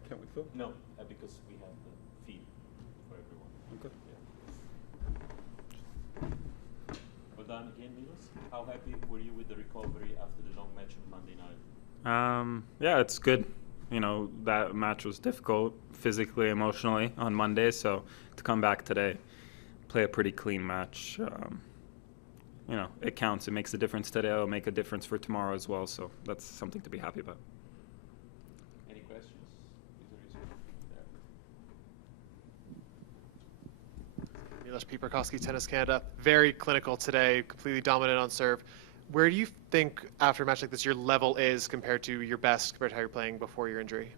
Why can't we film? No, because we have the feed for everyone. Okay. Yeah. Well done again, Milos. How happy were you with the recovery after the long match on Monday night? Yeah, it's good. That match was difficult physically, emotionally on Monday, so to come back today, play a pretty clean match, it counts. It makes a difference today. It'll make a difference for tomorrow as well, so that's something to be happy about. Any questions? Milos Pieperkowski, Tennis Canada. Very clinical today, completely dominant on serve. Where do you think, after a match like this, your level is compared to your best, compared to how you're playing before your injury?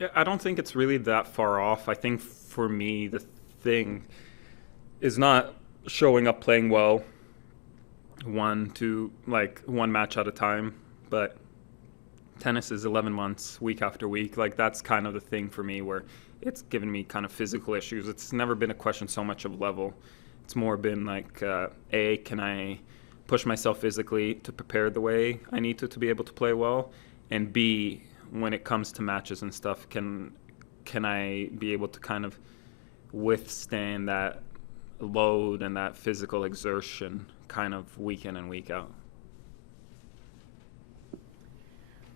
Yeah, I don't think it's really that far off. I think for me, the thing is not showing up playing well one match at a time, but tennis is 11 months, week after week. Like, that's kind of the thing for me where it's given me kind of physical issues. It's never been a question so much of level. It's more been like, can I push myself physically to prepare the way I need to be able to play well? And B, when it comes to matches and stuff, can I be able to kind of withstand that load and that physical exertion kind of week in and week out?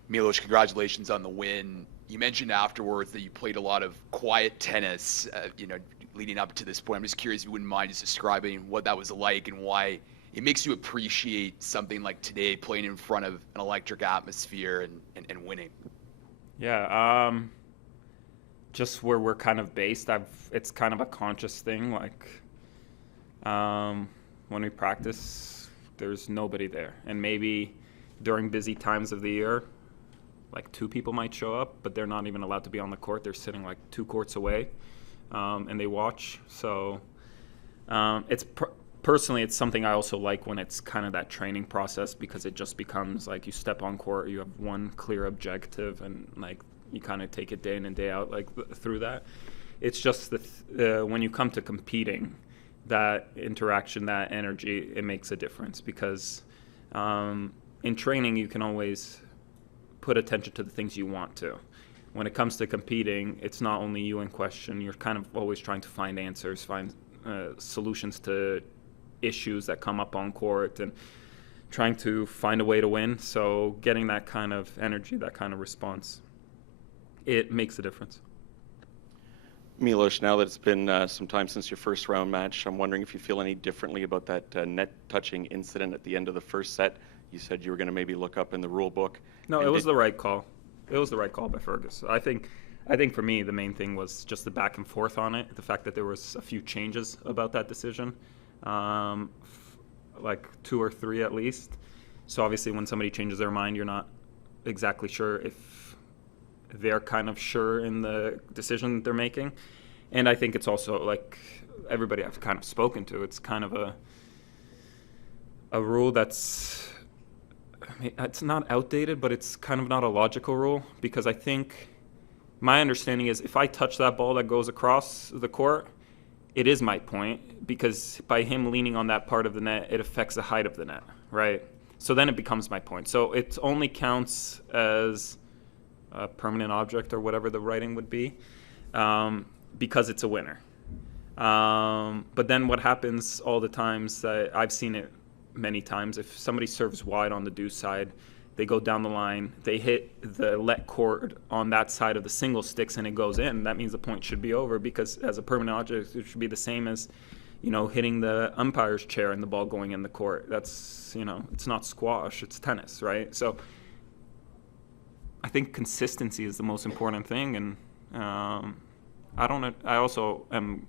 Milos, congratulations on the win. You mentioned afterwards that you played a lot of quiet tennis, leading up to this point. I'm just curious if you wouldn't mind just describing what that was like and why it makes you appreciate something like today, playing in front of an electric atmosphere and winning. Yeah, just where we're kind of based, it's kind of a conscious thing. Like, when we practice, there's nobody there. And maybe during busy times of the year, like 2 people might show up, but they're not even allowed to be on the court. They're sitting like 2 courts away, and they watch. So personally, it's something I also like when it's kind of that training process, because it just becomes like you step on court, you have one clear objective, and like you kind of take it day in and day out like through that. It's just when you come to competing, that interaction, that energy, it makes a difference, because in training you can always put attention to the things you want to. When it comes to competing, it's not only you in question. You're kind of always trying to find answers, find solutions to issues that come up on court, and trying to find a way to win. So getting that kind of energy, that kind of response, it makes a difference. Milos, now that it's been some time since your first round match, I'm wondering if you feel any differently about that net touching incident at the end of the first set. You said you were going to maybe look up in the rule book. No, it was the right call. It was the right call by Fergus. I think for me the main thing was just the back and forth on it. The fact that there was a few changes about that decision, like 2 or 3 at least. So obviously when somebody changes their mind, you're not exactly sure if they're kind of sure in the decision they're making. And I think it's also like everybody I've kind of spoken to, it's kind of a rule that's, it's not outdated, but it's kind of not a logical rule, because I think my understanding is if I touch that ball that goes across the court, it is my point, because by him leaning on that part of the net, it affects the height of the net, right? So then it becomes my point. So it only counts as a permanent object, or whatever the writing would be, because it's a winner. But then what happens all the times, I've seen it many times, if somebody serves wide on the deuce side, they go down the line, they hit the let cord on that side of the single sticks and it goes in, that means the point should be over, because as a permanent object it should be the same as hitting the umpire's chair and the ball going in the court. That's it's not squash, it's tennis, right? So I think consistency is the most important thing. And I also am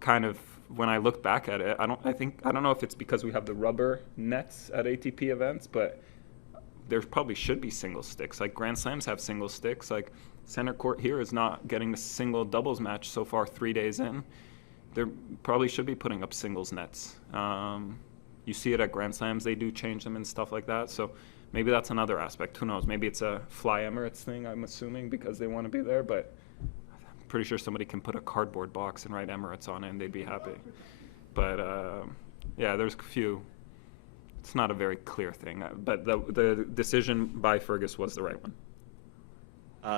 kind of, when I look back at it, I don't know if it's because we have the rubber nets at ATP events, but there probably should be single sticks. Like Grand Slams have single sticks. Like center court here is not getting a single doubles match so far 3 days in. There probably should be putting up singles nets. You see it at Grand Slams, they do change them and stuff like that. So maybe that's another aspect. Who knows? Maybe it's a Fly Emirates thing, I'm assuming, because they want to be there, but pretty sure somebody can put a cardboard box and write Emirates on it and they'd be happy. But yeah, there's a few. It's not a very clear thing, but the decision by Fergus was the right one.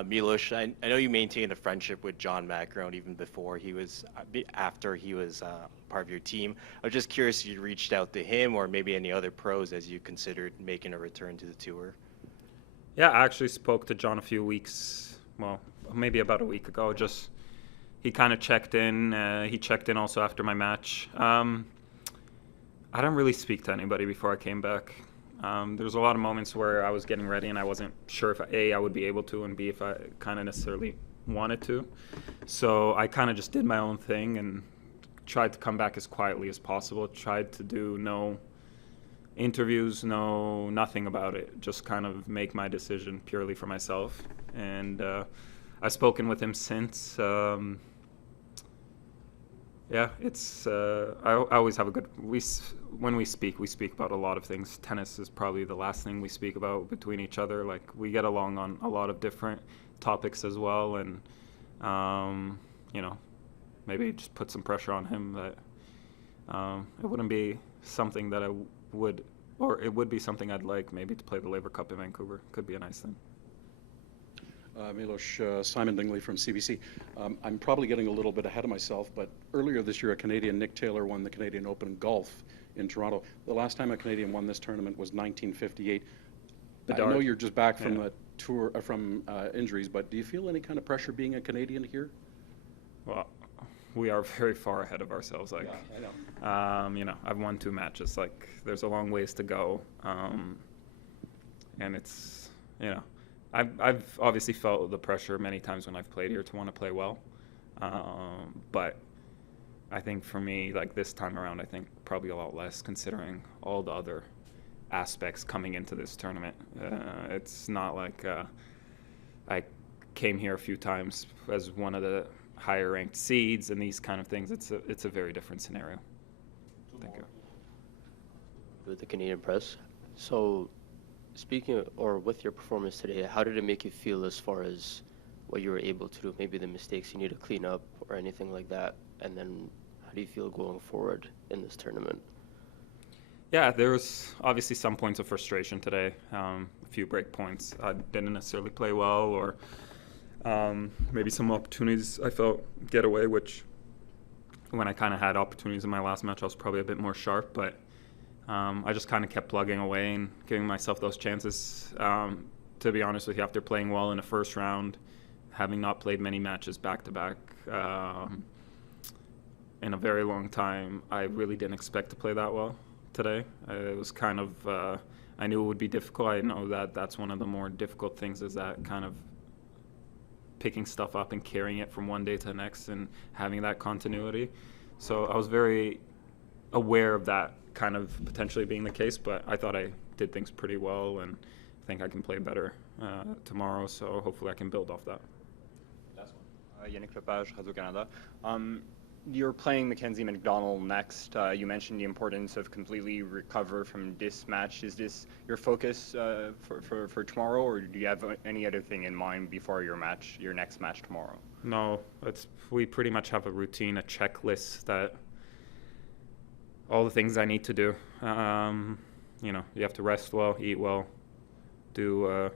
Milos, I know you maintained a friendship with John Macarone even before he was, after he was part of your team. I was just curious if you reached out to him or maybe any other pros as you considered making a return to the tour. Yeah, I actually spoke to John a few weeks, well, maybe about a week ago. Just he kind of checked in. He checked in also after my match. I don't really speak to anybody before I came back. There was a lot of moments where I was getting ready and I wasn't sure if A, I would be able to, and B, if I kind of necessarily wanted to. So I kind of just did my own thing and tried to come back as quietly as possible. Tried to do no interviews, nothing about it. Just kind of make my decision purely for myself. And I've spoken with him since. Yeah, it's. I always have a good. When we speak about a lot of things. Tennis is probably the last thing we speak about between each other. Like, we get along on a lot of different topics as well, and maybe just put some pressure on him that it wouldn't be something that I would, or it would be something I'd like maybe to play the Laver Cup in Vancouver. Could be a nice thing. Milos, Simon Dingley from CBC. I'm probably getting a little bit ahead of myself, but earlier this year, a Canadian, Nick Taylor, won the Canadian Open Golf in Toronto. The last time a Canadian won this tournament was 1958. I know you're just back from the tour, from injuries, but do you feel any kind of pressure being a Canadian here? Well, we are very far ahead of ourselves. Like, yeah, I know. I've won 2 matches. Like, there's a long ways to go, and it's, I've obviously felt the pressure many times when I've played here to want to play well, but I think for me, like, this time around, I think probably a lot less, considering all the other aspects coming into this tournament. It's not like I came here a few times as one of the higher ranked seeds and these kind of things. It's a very different scenario. Thank you. With the Canadian press. So, speaking or with your performance today, how did it make you feel as far as what you were able to do, maybe the mistakes you need to clean up or anything like that? And then how do you feel going forward in this tournament? Yeah, there was obviously some points of frustration today, a few break points. I didn't necessarily play well, or maybe some opportunities I felt get away, which when I kind of had opportunities in my last match, I was probably a bit more sharp, but I just kind of kept plugging away and giving myself those chances. To be honest with you, after playing well in the first round, having not played many matches back-to-back in a very long time, I really didn't expect to play that well today. It was kind of, I knew it would be difficult. I know that that's one of the more difficult things, is that kind of picking stuff up and carrying it from one day to the next and having that continuity. So I was very aware of that kind of potentially being the case, but I thought I did things pretty well, and I think I can play better tomorrow, so hopefully I can build off that. Last one. Yannick Lepage, Radio-Canada. You're playing Mackenzie McDonald next. You mentioned the importance of completely recover from this match. Is this your focus for tomorrow, or do you have any other thing in mind before your next match tomorrow? No, we pretty much have a routine, a checklist, that all the things I need to do. You have to rest well, eat well, do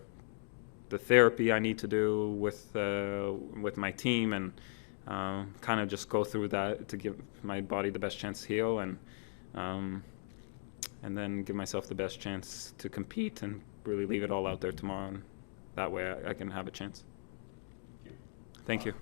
the therapy I need to do with my team, and kind of just go through that to give my body the best chance to heal, and then give myself the best chance to compete and really leave it all out there tomorrow, and that way I can have a chance. Thank you.